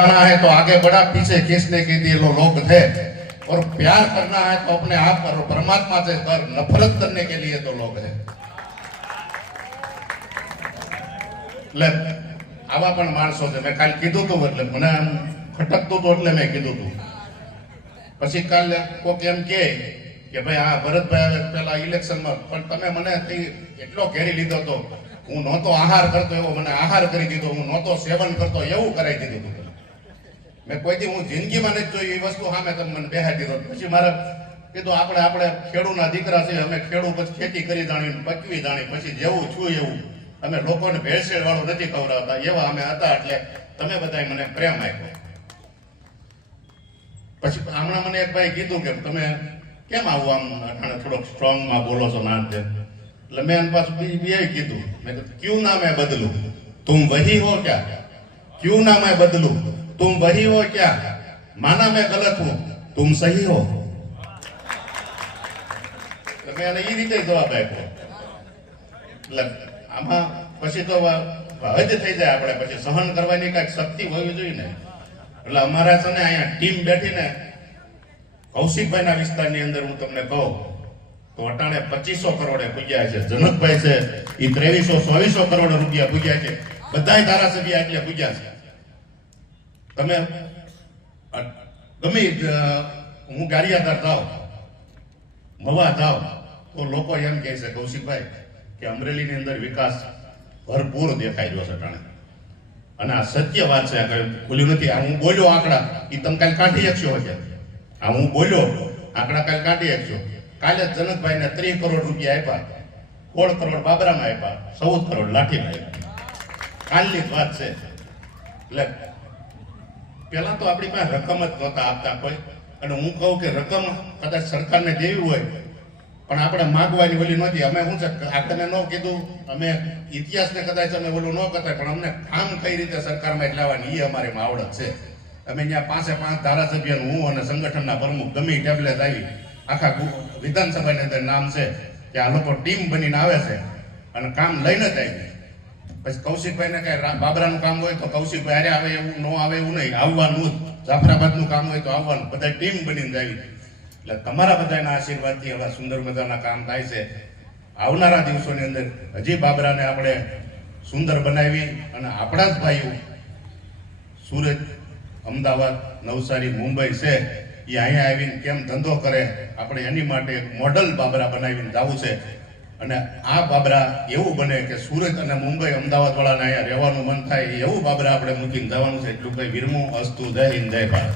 बढ़ाना है तो आगे बढ़ा पीछे खींचने के लिए लो लोग थे और प्यार करना है तो अपने आप करो परमात्मा से कर नफरत करने के लिए तो लोग है એટલે આવા પણ માણસો છે મેં કાલે કીધું હતું એટલે મને આમ ખટકતું હતું એટલે મેં કીધું હતું પછી કાલે કોક એમ કે કે ભાઈ આ ભરતભાઈ હવે પેલા ઇલેક્શનમાં પણ તમે મને થી એટલો ઘેરી લીધો હતો હું નહોતો આહાર કરતો એવો મને આહાર કરી દીધો હું નહોતો સેવન કરતો એવું કરાવી દીધું હતું મેં કોઈથી હું જિંદગીમાં નથી જોયું એ વસ્તુ સામે તમે મને બેહાડી દીધો પછી મારે કીધું આપણે આપણે ખેડૂના દીકરા છે, અમે ખેડૂ પછી ખેતી કરી જાણી પકવી જાણી પછી જેવું છું એવું. અમે લોકોને ભેળસેળ વાળું નથી ખવડાવતા. એવા અમે હતા એટલે તમે બધા મને પ્રેમ આપ્યો. પછી હમણાં મને એક ભાઈ કીધું કે તમે કેમ આવું આમ અઠાણે થોડોક સ્ટ્રોંગમાં બોલો છો ના એટલે મેં પાછું બીજું કીધું. મેં કીધું, ક્યુ નામે બદલું? તું વહી હો ક્યાં? ક્યુ નામે બદલું? तुम वही हो क्या माना मैं गलत हूं तुम सही हो તો મેં એને એ રીતે જવાબ આપ્યો એટલે આમાં પછી તો હજ થઈ જાય આપણે પછી સહન કરવાની કાંઈક શક્તિ હોવી જોઈએ ને એટલે અમારા છે ને અહીંયા ટીમ બેઠીને કૌશિકભાઈના વિસ્તારની અંદર હું તમને કહું તો અટાણે પચીસો કરોડે પૂગ્યા છે જનકભાઈ છે એ ત્રેવીસો ચોવીસો કરોડ રૂપિયા પૂગ્યા છે બધાય ધારાસભ્ય એટલે પૂગ્યા છે તમે ગમે હું ગાડી આધાર થાવ મવા થાવ, તો લોકો એમ કહે છે, કૌશિકભાઈ, કે અમરેલીની અંદર વિકાસ ભરપૂર દેખાઈ રહ્યો છે અટાણે અને આ સત્ય વાત છે, આ કઈ ખુલ્યું નથી. આ હું બોલ્યો આંકડા એ તમે કાલે કાઢી શકશો હશે આ હું બોલ્યો, આંકડા કાલે કાઢી શકશો. કાલે જનકભાઈને ત્રીસ કરોડ રૂપિયા આપ્યા, સોળ કરોડ બાબરામાં આપ્યા, ચૌદ કરોડ લાઠીમાં આપ્યા. કાલની વાત છે. એટલે પેલા તો આપણી પાસે રકમ જ નહોતા આપતા કોઈ. અને હું કહું કે રકમ કદાચ સરકારને દેવી હોય, પણ આપણે માગવાની ઓલી નહોતી. અમે શું છે આપણે ન કીધું, અમે ઇતિહાસને કદાચ અમે ઓલું ન કરતા, પણ અમને કામ કઈ રીતે સરકારમાં લાવવાની એ અમારી આવડત છે. અમે અહીંયા પાંચે પાંચ ધારાસભ્યનું હું અને સંગઠનના પ્રમુખ ગમે ટેબ્લેટ આવી. આખા વિધાનસભાની અંદર નામ છે કે આ લોકો ટીમ બનીને આવે છે. અને કામ લઈને જ આવી. પછી કૌશિકભાઈને કઈ બાબરાનું કામ હોય તો કૌશિકભાઈ અરે આવે એવું, ન આવે એવું નહીં. આવવાનું જ. જાફરાબાદનું કામ હોય તો આવવાનું. બધા ટીમ બનીને જ આવી એટલે તમારા બધાના આશીર્વાદથી આવા સુંદર મજાના કામ થાય છે. આવનારા દિવસોની અંદર હજી બાબરાને આપણે સુંદર બનાવી અને આપણા જ ભાઈઓ સુરત, અમદાવાદ, નવસારી, મુંબઈ છે, એ અહીંયા આવીને કેમ ધંધો કરે, આપણે એની માટે મોડલ બાબરા બનાવીને જવું છે. અને આ બાબરા એવું બને કે સુરત અને મુંબઈ અમદાવાદ વાળાને અહીંયા રહેવાનું મન થાય, એવું બાબરા આપણે મૂકીને જવાનું છે. એટલું કઈ વિરમું અસ્તુ, જય હિન્દ, જય ભારત.